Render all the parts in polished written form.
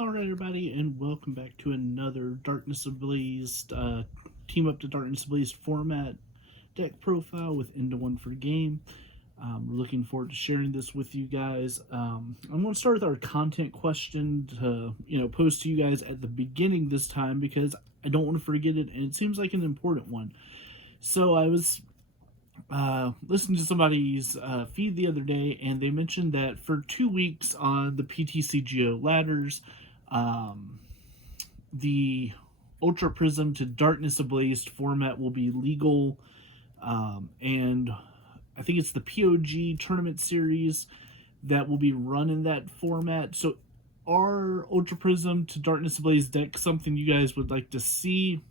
Alright, everybody, and welcome back to another Darkness Ablaze, Team Up to Darkness Ablaze format deck profile with Into One for Game. We're looking forward to sharing this with you guys. I'm going to start with our content question to, post to you guys at the beginning this time because I don't want to forget it, and it seems like an important one. So I was listening to somebody's feed the other day, and they mentioned that for 2 weeks on the PTCGO ladders, the Ultra Prism to Darkness Ablaze format will be legal, and I think it's the POG tournament series that will be run in that format. So, are Ultra Prism to Darkness Ablaze deck something you guys would like to see?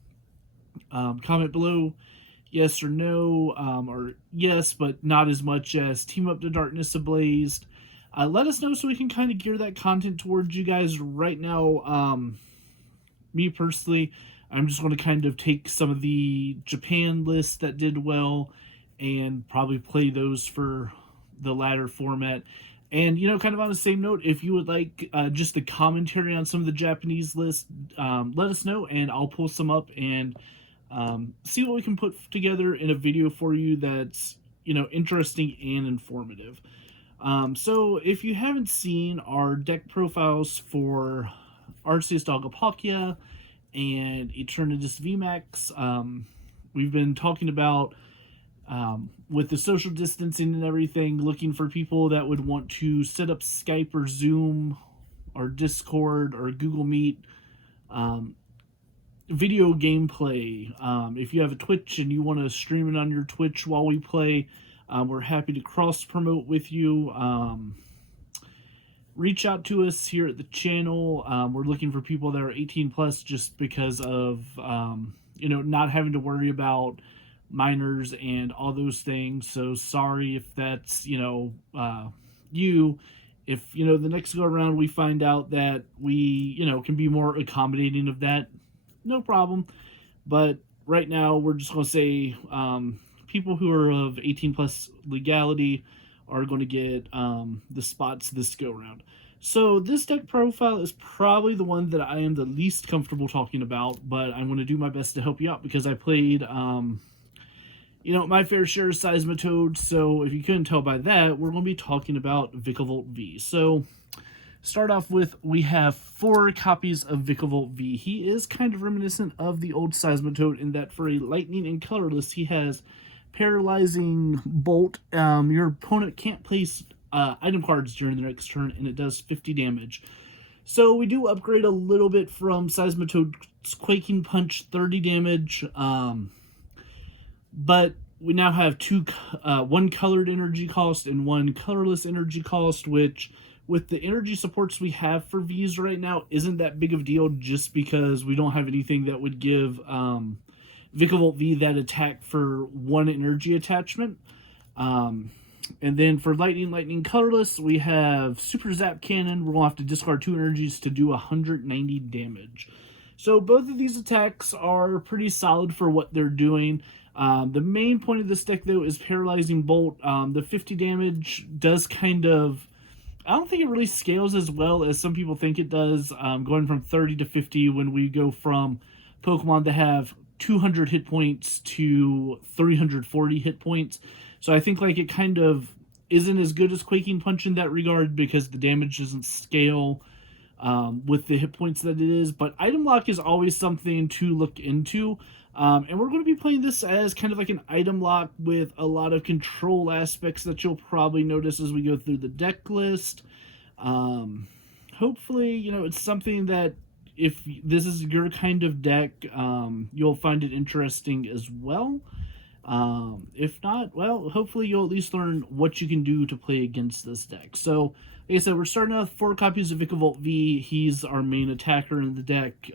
Comment below yes or no, or yes, but not as much as Team Up to Darkness Ablaze. Let us know so we can kind of gear that content towards you guys. Right now, me personally, I'm just going to kind of take some of the Japan lists that did well and probably play those for the ladder format. And, kind of on the same note, if you would like just the commentary on some of the Japanese lists, let us know, and I'll pull some up and see what we can put together in a video for you that's, interesting and informative. So if you haven't seen our deck profiles for Arceus Dogapalkia and Eternatus VMAX, we've been talking about, with the social distancing and everything, looking for people that would want to set up Skype or Zoom or Discord or Google Meet video gameplay. If you have a Twitch and you want to stream it on your Twitch while we play, we're happy to cross promote with you. Reach out to us here at the channel. We're looking for people that are 18 plus just because of not having to worry about minors and all those things. So sorry if that's you. If the next go around we find out that we can be more accommodating of that, no problem. But right now we're just going to say people who are of 18 plus legality are going to get the spots this go around. So this deck profile is probably the one that I am the least comfortable talking about, but I'm going to do my best to help you out because I played my fair share of Seismitoad. So if you couldn't tell by that, we're going to be talking about Vikavolt V. So start off with, we have 4 copies of Vikavolt V. He is kind of reminiscent of the old Seismitoad in that for a lightning and colorless, he has Paralyzing Bolt. Your opponent can't place item cards during the next turn, and it does 50 damage. So we do upgrade a little bit from Seismitoad's Quaking Punch, 30 damage, but we now have one colored energy cost and one colorless energy cost, which with the energy supports we have for Vs right now isn't that big of a deal just because we don't have anything that would give Vikavolt V that attack for 1 energy attachment. And then for Lightning colorless, we have Super Zap Cannon. We're going to have to discard 2 energies to do 190 damage. So both of these attacks are pretty solid for what they're doing. The main point of this deck, though, is Paralyzing Bolt. The 50 damage does kind of... I don't think it really scales as well as some people think it does, going from 30 to 50 when we go from Pokemon that have 200 hit points to 340 hit points. So I think it kind of isn't as good as Quaking Punch in that regard because the damage doesn't scale with the hit points that it is. But item lock is always something to look into. And we're going to be playing this as kind of like an item lock with a lot of control aspects that you'll probably notice as we go through the deck list. Hopefully, it's something that if this is your kind of deck, you'll find it interesting as well. If not, well, hopefully you'll at least learn what you can do to play against this deck. So, like I said, we're starting out with 4 copies of Vikavolt V. He's our main attacker in the deck.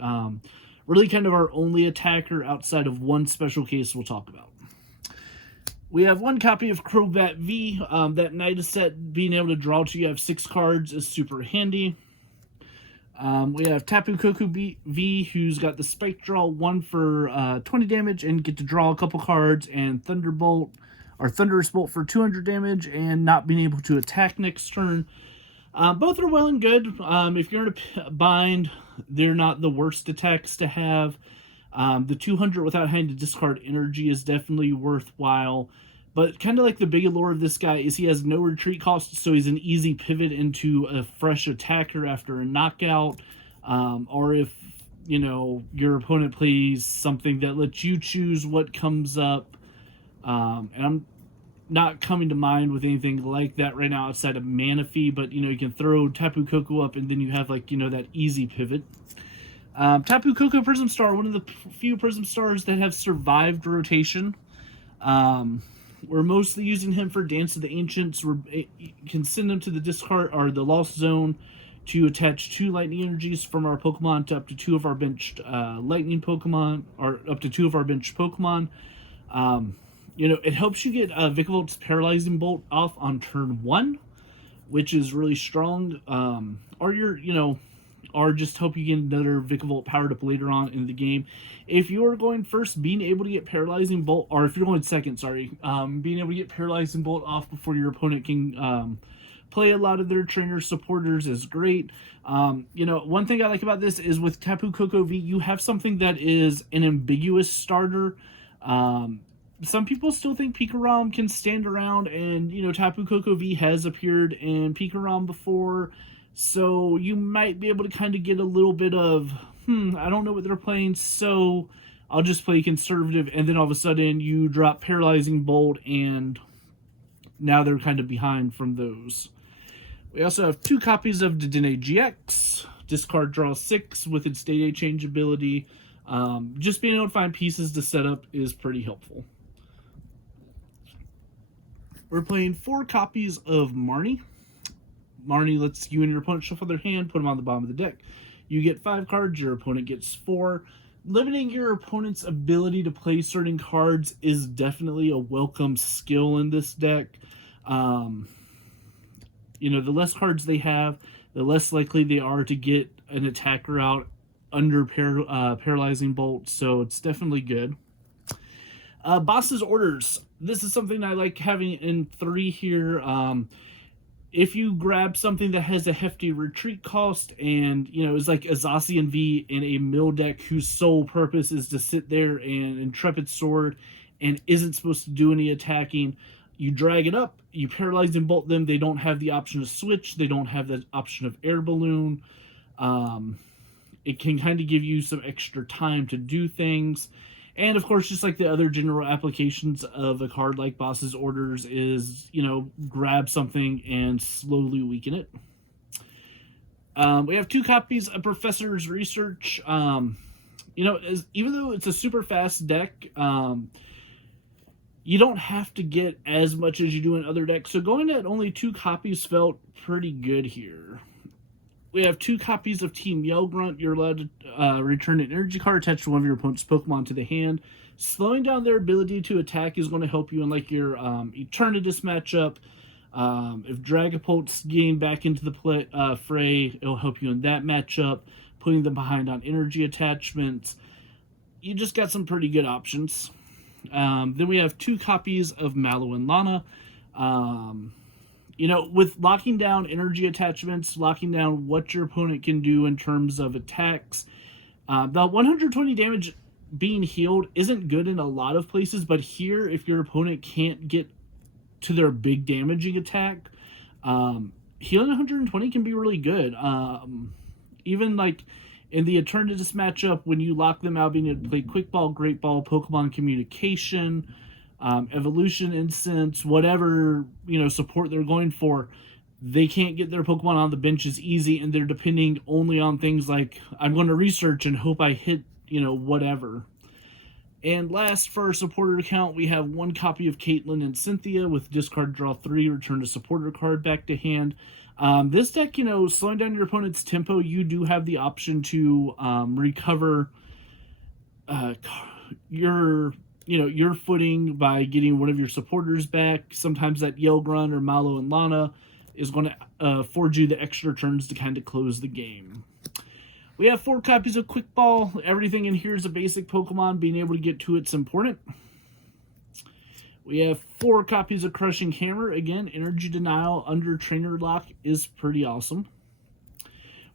Really kind of our only attacker outside of one special case we'll talk about. We have 1 copy of Crobat V. That Night set, being able to draw to you have 6 cards is super handy. We have Tapu Koko V, who's got the Spike Draw, 1 for 20 damage and get to draw a couple cards, and Thunderbolt, or Thunderous Bolt for 200 damage and not being able to attack next turn. Both are well and good. If you're in a bind, they're not the worst attacks to have. The 200 without having to discard energy is definitely worthwhile. But kind of like the big allure of this guy is he has no retreat cost, so he's an easy pivot into a fresh attacker after a knockout. Or if, your opponent plays something that lets you choose what comes up. And I'm not coming to mind with anything like that right now outside of Manaphy, but you can throw Tapu Koko up and then you have that easy pivot. Tapu Koko Prism Star, one of the few Prism Stars that have survived rotation. We're mostly using him for Dance of the Ancients. You can send him to the discard or the Lost Zone to attach 2 lightning energies from our Pokemon to up to 2 of our benched lightning Pokemon, or up to 2 of our benched Pokemon. It helps you get Vikavolt's Paralyzing Bolt off on turn 1, which is really strong. Or just help you get another Vikavolt powered up later on in the game. If you're going first, being able to get Paralyzing Bolt, or if you're going second, being able to get Paralyzing Bolt off before your opponent can play a lot of their trainer supporters is great. One thing I like about this is with Tapu Koko V, you have something that is an ambiguous starter. Some people still think Pikarom can stand around, and Tapu Koko V has appeared in Pikarom before, so you might be able to kind of get a little bit of I don't know what they're playing, so I'll just play conservative, and then all of a sudden you drop Paralyzing Bolt, and now they're kind of behind from those. We also have 2 copies of Dedenne GX. Discard, draw 6 with its Day-Day change ability. Just being able to find pieces to set up is pretty helpful. We're playing 4 copies of Marnie. Marnie lets you and your opponent shuffle their hand, put them on the bottom of the deck. You get 5 cards, your opponent gets 4. Limiting your opponent's ability to play certain cards is definitely a welcome skill in this deck. The less cards they have, the less likely they are to get an attacker out under Paralyzing Bolt, so it's definitely good. Boss's Orders. This is something I like having in 3 here. If you grab something that has a hefty retreat cost and, is like a Zacian V in a mill deck whose sole purpose is to sit there and Intrepid Sword and isn't supposed to do any attacking, you drag it up, you Paralyze and Bolt them. They don't have the option to switch. They don't have the option of Air Balloon. It can kind of give you some extra time to do things. And, of course, just like the other general applications of a card like Boss's Orders is, grab something and slowly weaken it. We have 2 copies of Professor's Research. Even though it's a super fast deck, you don't have to get as much as you do in other decks. So going at only 2 copies felt pretty good here. We have 2 copies of Team Yell Grunt. You're allowed to return an energy card attached to one of your opponent's Pokemon to the hand. Slowing down their ability to attack is going to help you in your Eternatus matchup. If Dragapult's getting back into the fray, it'll help you in that matchup. Putting them behind on energy attachments. You just got some pretty good options. Then we have 2 copies of Mallow and Lana. With locking down energy attachments, locking down what your opponent can do in terms of attacks, the 120 damage being healed isn't good in a lot of places, but here, if your opponent can't get to their big damaging attack, healing 120 can be really good. Even in the Eternatus matchup, when you lock them out, being able to play Quick Ball, Great Ball, Pokemon Communication, Evolution Incense, whatever support they're going for, they can't get their Pokemon on the bench as easy, and they're depending only on things like, I'm going to research and hope I hit whatever. And last, for our supporter account, we have 1 copy of Caitlin and Cynthia with discard, draw 3, return a supporter card back to hand. This deck, slowing down your opponent's tempo, you do have the option to recover your footing by getting one of your supporters back. Sometimes that Yell Grunt or Mallow and Lana is going to afford you the extra turns to kind of close the game. We have 4 copies of Quick Ball. Everything in here is a basic Pokemon. Being able to get to it's important. We have 4 copies of Crushing Hammer. Again, Energy Denial under Trainer Lock is pretty awesome.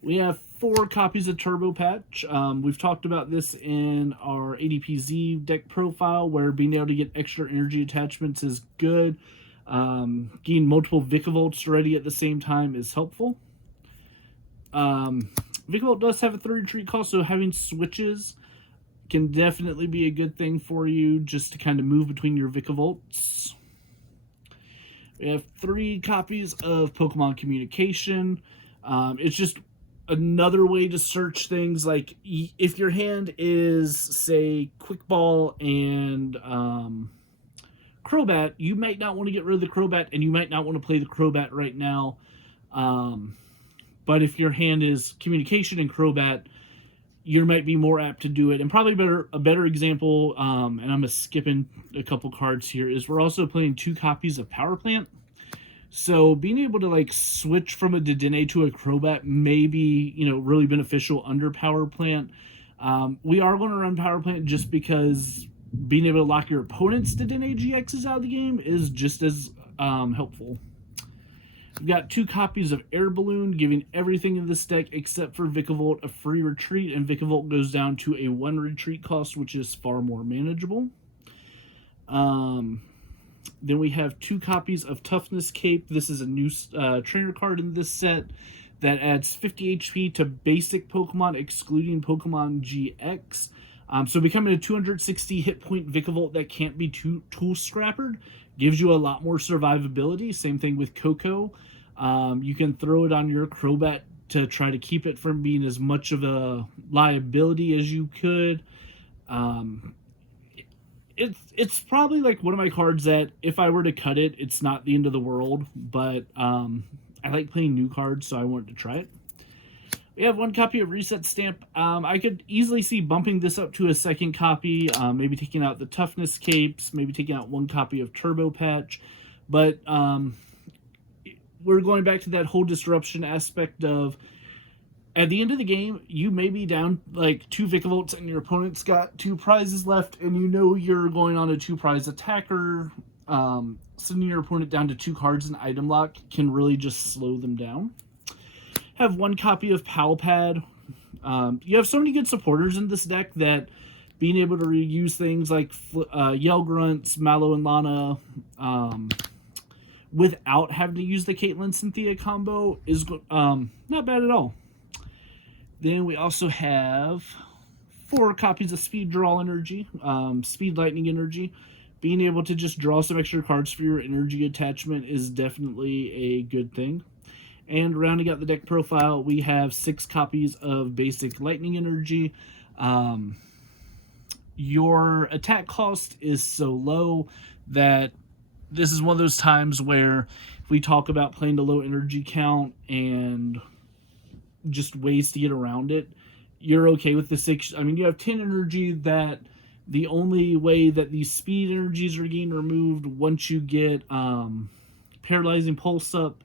We have 4 copies of Turbo Patch. We've talked about this in our ADPZ deck profile, where being able to get extra energy attachments is good. Getting multiple Vikavolts ready at the same time is helpful. Vikavolt does have a 3 retreat cost, so having switches can definitely be a good thing for you, just to kind of move between your Vikavolts. We have 3 copies of Pokemon Communication. It's just another way to search things. Like, if your hand is, say, Quick Ball and Crobat, you might not want to get rid of the Crobat, and you might not want to play the Crobat right now. But if your hand is Communication and Crobat, you might be more apt to do it. And probably a better example, and I'm skipping a couple cards here, is we're also playing 2 copies of Power Plant. So being able to like switch from a Dedenne to a Crobat may be, really beneficial under Power Plant. We are going to run Power Plant just because being able to lock your opponent's Dedenne GXs out of the game is just as helpful. We've got 2 copies of Air Balloon, giving everything in this deck except for Vikavolt a free retreat, and Vikavolt goes down to a 1 retreat cost, which is far more manageable. Then we have 2 copies of Toughness Cape. This is a new trainer card in this set that adds 50 HP to basic Pokemon, excluding Pokemon GX. So becoming a 260 hit point Vikavolt that can't be tool scrappered gives you a lot more survivability. Same thing with Coco. You can throw it on your Crobat to try to keep it from being as much of a liability as you could. It's probably like one of my cards that if I were to cut it, it's not the end of the world, but I like playing new cards, so I wanted to try it. We have 1 copy of Reset Stamp. I could easily see bumping this up to a 2nd copy, maybe taking out the Toughness Capes, maybe taking out 1 copy of Turbo Patch, but we're going back to that whole disruption aspect of, at the end of the game, you may be down like 2 Vikavolts and your opponent's got 2 prizes left, and you're going on a 2 prize attacker. Sending your opponent down to 2 cards in item lock can really just slow them down. Have 1 copy of Pal Pad. You have so many good supporters in this deck that being able to reuse things like Yell Grunts, Mallow and Lana, without having to use the Caitlyn Cynthia combo is not bad at all. Then we also have 4 copies of Speed Draw Energy, Speed Lightning Energy. Being able to just draw some extra cards for your energy attachment is definitely a good thing. And rounding out the deck profile, we have 6 copies of Basic Lightning Energy. Your attack cost is so low that this is one of those times where if we talk about playing the low energy count and just ways to get around it, you're okay with the 6. I mean, you have 10 energy that the only way that these speed energies are getting removed once you get Paralyzing Pulse up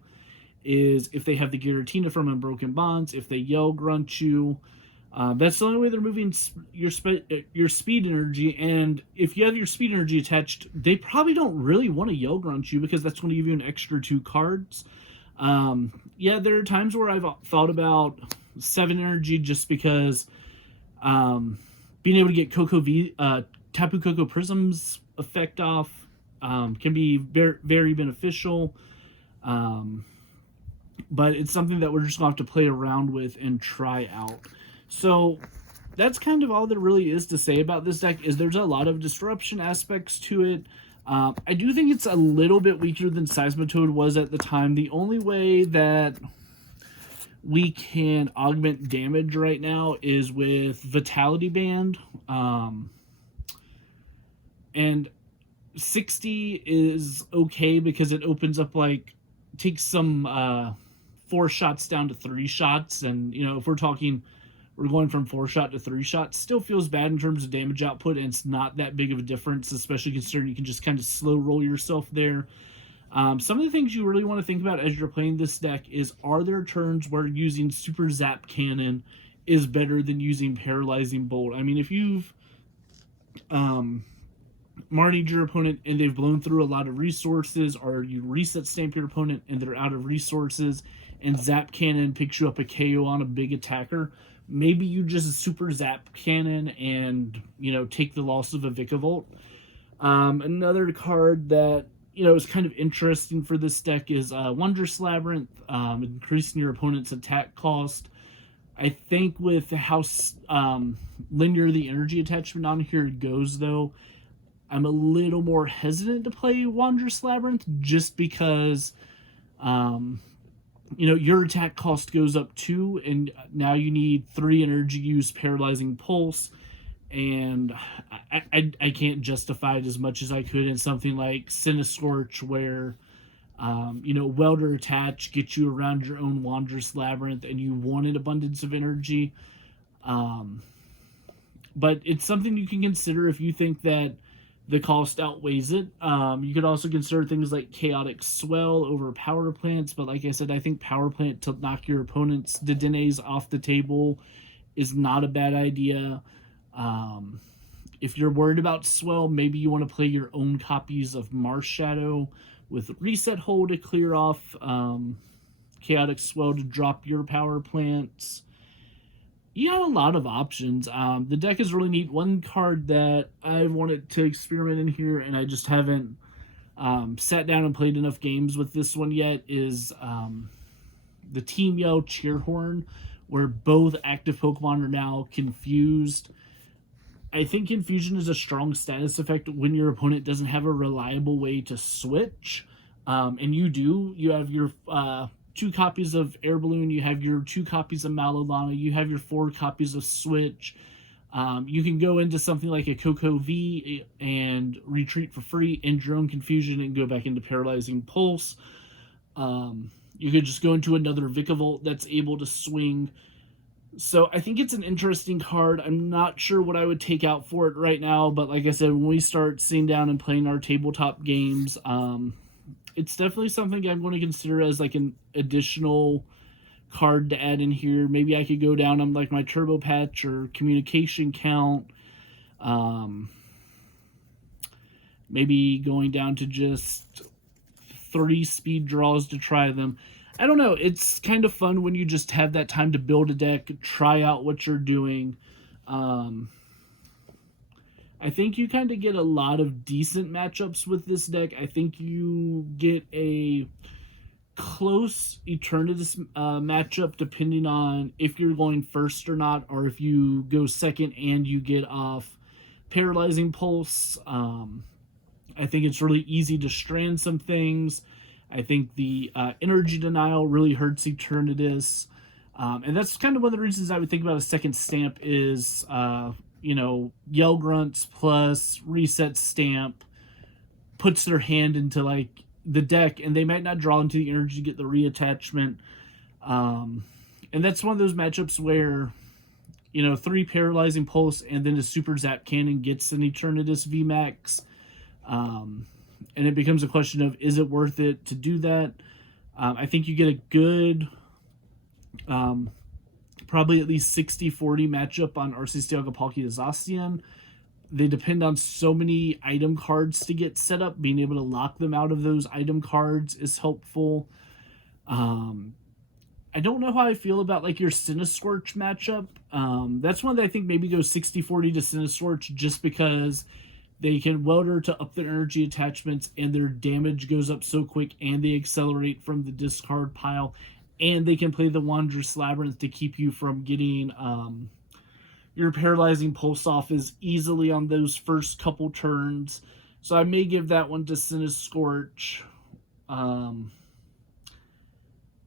is if they have the Giratina from Unbroken Bonds, if they Yell Grunt you. That's the only way they're moving your speed energy, and if you have your speed energy attached, they probably don't really want to Yell Grunt you because that's going to give you an extra 2 cards. Yeah, there are times where I've thought about 7 energy just because being able to get Tapu Koko Prism's effect off can be very, very beneficial. But it's something that we're just going to have to play around with and try out. So that's kind of all there really is to say about this deck. Is there's a lot of disruption aspects to it. I do think it's a little bit weaker than Seismitoad was at the time. The only way that we can augment damage right now is with Vitality Band. And 60 is okay because it opens up, like, takes some 4 shots down to 3 shots. And, if we're talking, we're going from 4 shot to 3 shots, still feels bad in terms of damage output, and it's not that big of a difference, especially considering you can just kind of slow roll yourself there. Some of the things you really want to think about as you're playing this deck is, are there turns where using Super Zap Cannon is better than using Paralyzing Bolt? I mean, if you've Marnied your opponent and they've blown through a lot of resources, or you reset stamp your opponent and they're out of resources, and Zap Cannon picks you up a KO on a big attacker. Maybe you just super Zap Cannon and, take the loss of a Vikavolt. Another card that, is kind of interesting for this deck is Wondrous Labyrinth, increasing your opponent's attack cost. I think with how linear the energy attachment on here goes, though, I'm a little more hesitant to play Wondrous Labyrinth just because, your attack cost goes up 2, and now you need 3 energy use Paralyzing Pulse, and I can't justify it as much as I could in something like Centiskorch, where Welder Attach gets you around your own Wondrous Labyrinth and you want an abundance of energy. But it's something you can consider if you think that the cost outweighs it. You could also consider things like Chaotic Swell over Power Plants, but like I said, I think Power Plant to knock your opponent's Dedenes off the table is not a bad idea. If you're worried about Swell, maybe you want to play your own copies of Marsh Shadow with Reset Hole to clear off Chaotic Swell to drop your Power Plants. You have a lot of options. The deck is really neat. One card that I wanted to experiment in here, and I just haven't sat down and played enough games with this one yet, is the Team Yell Cheerhorn, where both active Pokemon are now confused. I think confusion is a strong status effect when your opponent doesn't have a reliable way to switch. And you do. You have your 2 copies of Air Balloon, you have your 2 copies of Malolana, you have your 4 copies of Switch. You can go into something like a Coco V and retreat for free, end your own confusion, and go back into Paralyzing Pulse. You could just go into another Vikavolt that's able to swing. So I think it's an interesting card. I'm not sure what I would take out for it right now, but like I said, when we start sitting down and playing our tabletop games, it's definitely something I'm going to consider as like an additional card to add in here. Maybe I could go down on like my Turbo Patch or Communication Count. Maybe going down to just 3 speed draws to try them. I don't know. It's kind of fun when you just have that time to build a deck, try out what you're doing. I think you kind of get a lot of decent matchups with this deck. I think you get a close Eternatus matchup depending on if you're going first or not, or if you go second and you get off Paralyzing Pulse. I think it's really easy to strand some things. I think the Energy Denial really hurts Eternatus. And that's kind of one of the reasons I would think about a second stamp is, Yell Grunts plus Reset Stamp puts their hand into, like, the deck, and they might not draw into the energy to get the reattachment. And that's one of those matchups where, 3 Paralyzing Pulse and then a Super Zap Cannon gets an Eternatus VMAX. And it becomes a question of, is it worth it to do that? I think you get a good, probably at least 60-40 matchup on Arceus Palkia Zacian. They depend on so many item cards to get set up. Being able to lock them out of those item cards is helpful. I don't know how I feel about like your Centiskorch matchup. That's one that I think maybe goes 60-40 to Centiskorch just because they can welder to up their energy attachments and their damage goes up so quick and they accelerate from the discard pile, and they can play the Wondrous Labyrinth to keep you from getting your Paralyzing Pulse off as easily on those first couple turns. So I may give that one to Centiskorch.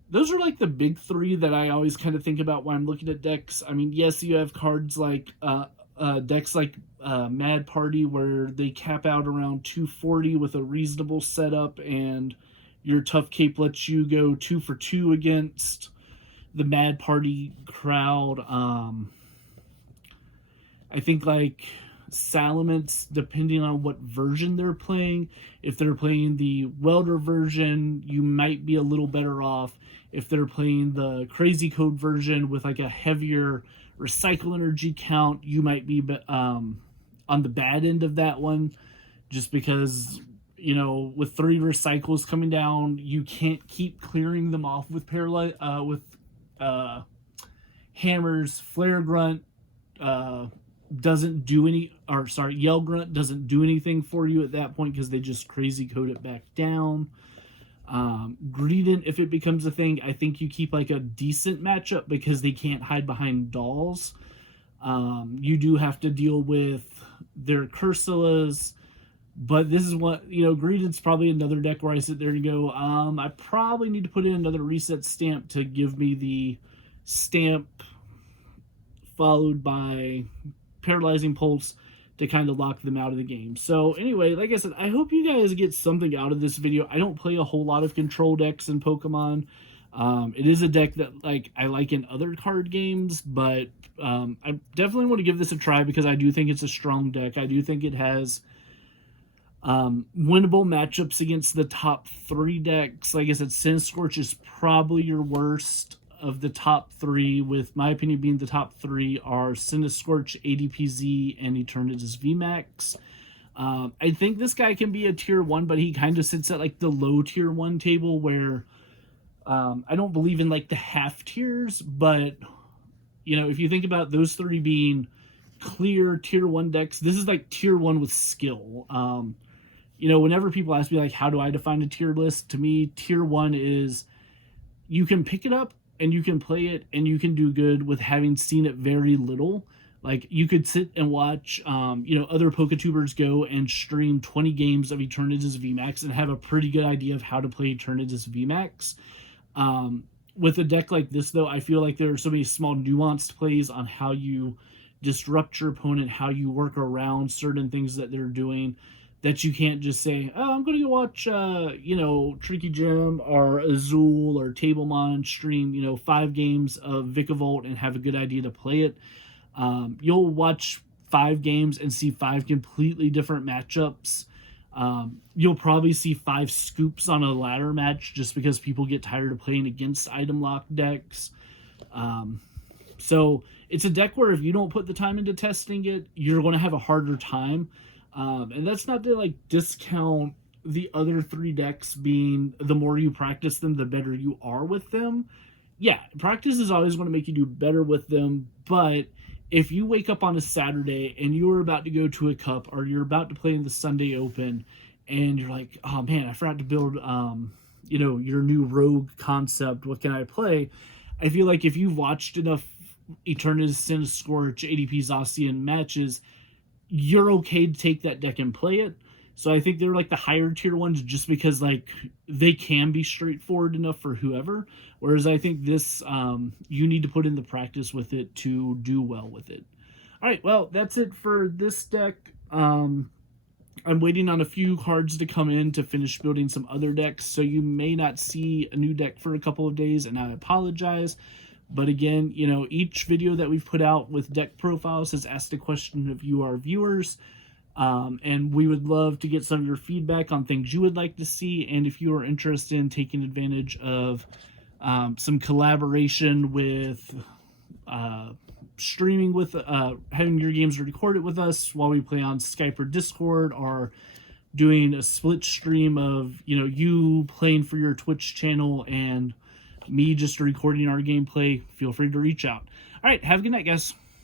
Those are like the big 3 that I always kind of think about when I'm looking at decks. I mean, yes, you have cards like decks like Mad Party where they cap out around 240 with a reasonable setup, and your Tough Cape lets you go 2 for 2 against the Mad Party crowd. I think like Salamence, depending on what version they're playing, if they're playing the Welder version, you might be a little better off. If they're playing the Crazy Code version with like a heavier recycle energy count, you might be on the bad end of that one. just because, you know, with 3 recycles coming down, you can't keep clearing them off with uh, hammers. Flare Grunt uh, doesn't do any, or sorry, Yell Grunt doesn't do anything for you at that point because they just crazy code it back down. Greedent, if it becomes a thing, I think you keep like a decent matchup because they can't hide behind dolls. You do have to deal with their Cursulas, but this is what, you know, Greedent's probably another deck where I sit there and go, I probably need to put in another reset stamp to give me the stamp followed by Paralyzing Pulse to kind of lock them out of the game. So anyway, like I said, I hope you guys get something out of this video. I don't play a whole lot of control decks in Pokemon. It is a deck that like I like in other card games, but I definitely want to give this a try because I do think it's a strong deck. I do think it has winnable matchups against the top 3 decks. Like I said, Centiskorch is probably your worst of the top 3, with my opinion being the top 3 are Centiskorch, ADPZ, and Eternatus VMAX. I think this guy can be a tier 1, but he kind of sits at like the low tier 1 table where I don't believe in like the half tiers, but you know, if you think about those 3 being clear tier 1 decks, this is like tier 1 with skill. You know, whenever people ask me like, how do I define a tier list? To me, tier 1 is you can pick it up and you can play it and you can do good with having seen it very little. Like you could sit and watch, you know, other PokeTubers go and stream 20 games of Eternatus VMAX and have a pretty good idea of how to play Eternatus VMAX. With a deck like this, though, I feel like there are so many small nuanced plays on how you disrupt your opponent, how you work around certain things that they're doing, that you can't just say, oh, I'm going to go watch, you know, Tricky Gem or Azul or Tablemon stream, you know, 5 games of Vikavolt and have a good idea to play it. You'll watch 5 games and see 5 completely different matchups. You'll probably see 5 scoops on a ladder match just because people get tired of playing against item lock decks. So it's a deck where if you don't put the time into testing it, you're going to have a harder time. And that's not to like discount the other 3 decks being the more you practice them, the better you are with them. Yeah, practice is always going to make you do better with them, but if you wake up on a Saturday and you're about to go to a cup or you're about to play in the Sunday Open and you're like, oh man, I forgot to build, you know, your new rogue concept. What can I play? I feel like if you've watched enough Eternatus, Centiskorch, ADP Zacian matches, you're okay to take that deck and play it. So I think they're like the higher tier ones just because like they can be straightforward enough for whoever. Whereas I think this, you need to put in the practice with it to do well with it. All right, well, that's it for this deck. I'm waiting on a few cards to come in to finish building some other decks. So you may not see a new deck for a couple of days, and I apologize. But again, you know, each video that we've put out with deck profiles has asked a question of you, our viewers. And we would love to get some of your feedback on things you would like to see. And if you are interested in taking advantage of some collaboration with streaming with, having your games recorded with us while we play on Skype or Discord, or doing a split stream of, you know, you playing for your Twitch channel and me just recording our gameplay, feel free to reach out. All right, have a good night, guys.